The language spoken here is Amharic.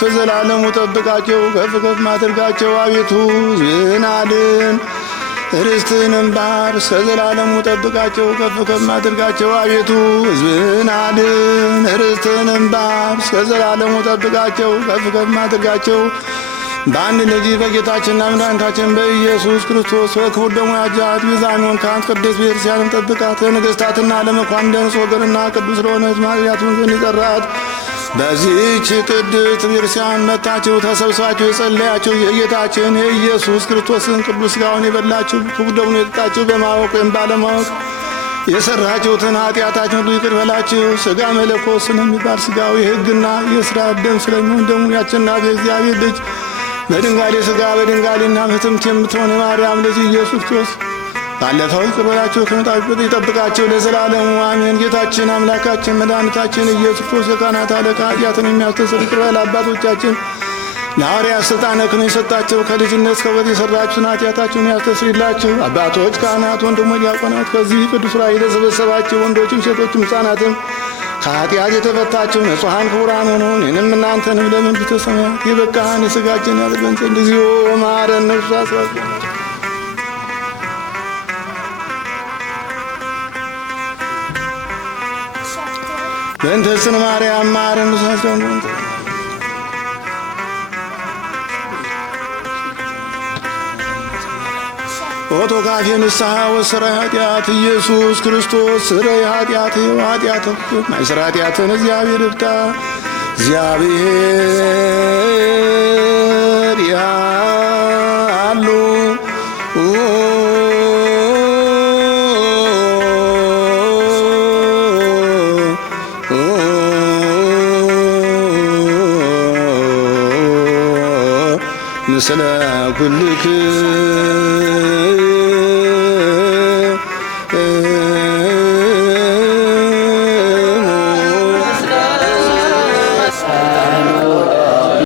እስከ ዘላለሙ ጠብቃቸው፣ ከፍ ከፍ ማድርጋቸው። አቤቱ ሕዝብህን አድን፣ ርስትህንም ባር እስከ ዘላለሙ ጠብቃቸው፣ ከፍ ከፍ ማድርጋቸው። አቤቱ ሕዝብህን አድን፣ ርስትህንም ባር እስከ ዘላለሙ ጠብቃቸው፣ ከፍ ከፍ ማድርጋቸው። በአንድ ልጅ በጌታችንና መድኃኒታችን በኢየሱስ ክርስቶስ በክቡር ደሙ ያጃት ቤዛን ካንት ቅድስት ቤተክርስቲያንን ጠብቃት። ለነገሥታትና ለመኳንንት ለንጹሕ ወገንና ቅዱስ ለሆነ ሕዝብ ማርያቱን ዘንድ ይጠራት። በዚህች ቅድስት ቤተክርስቲያን መጥታችሁ ተሰብስባችሁ የጸለያችሁ የጌታችን የኢየሱስ ክርስቶስን ቅዱስ ሥጋውን የበላችሁ ክቡር ደሙን የጠጣችሁ በማወቅ ወይም ባለማወቅ የሰራችሁትን ኃጢአታችሁን ሁሉ ይቅር በላችሁ። ሥጋ መለኮት ስለሚባል ሥጋው የሕግና የሥርዓት ደም ስለሚሆን ደሙ የአሸናፊ እግዚአብሔር ልጅ በድንጋሌ ሥጋ በድንጋሌና ሕትምት የምትሆን የማርያም ልጅ ኢየሱስ ክርስቶስ ባለፈው ይቅር በላችሁ ከመጣችሁበት ይጠብቃችሁ ለዘላለሙ አሜን። ጌታችን አምላካችን መድኃኒታችን ኢየሱስ ክርስቶስ የካህናት አለቃ ኃጢአትን የሚያስተሰርይ ይቅር በል። አባቶቻችን ለሐዋርያት ሥልጣነ ክህነት የሰጣቸው ከልጅነት እስከ እውቀት የሠራችሁትን ኃጢአታችሁን ያስተሰርይላችሁ። አባቶች፣ ካህናት፣ ወንድሞች ዲያቆናት፣ ከዚህ ቅዱስ ሥራ የተሰበሰባችሁ ወንዶችም ሴቶችም ሕፃናትም ከኃጢአት የተፈታችሁ ንጹሐን ክቡራን ሆኑ እኔንም እናንተንም ለመንግሥተ ሰማያት የበቃን የሥጋችን ያድርገን ዘንድ እግዚኦ መሐረነ ነፍስ አስራት በእንተ እግዝእትነ ማርያም መሐረነ ነፍስ አስራት ኦቶ ካፌ ንስሐ ወሰራይ ኃጢአት ኢየሱስ ክርስቶስ ስረይ ኃጢአት ኃጢአት ማይሰራ ኃጢአትን እግዚአብሔር ይፍታ። እግዚአብሔር ያሉ ምስለ ኩልክም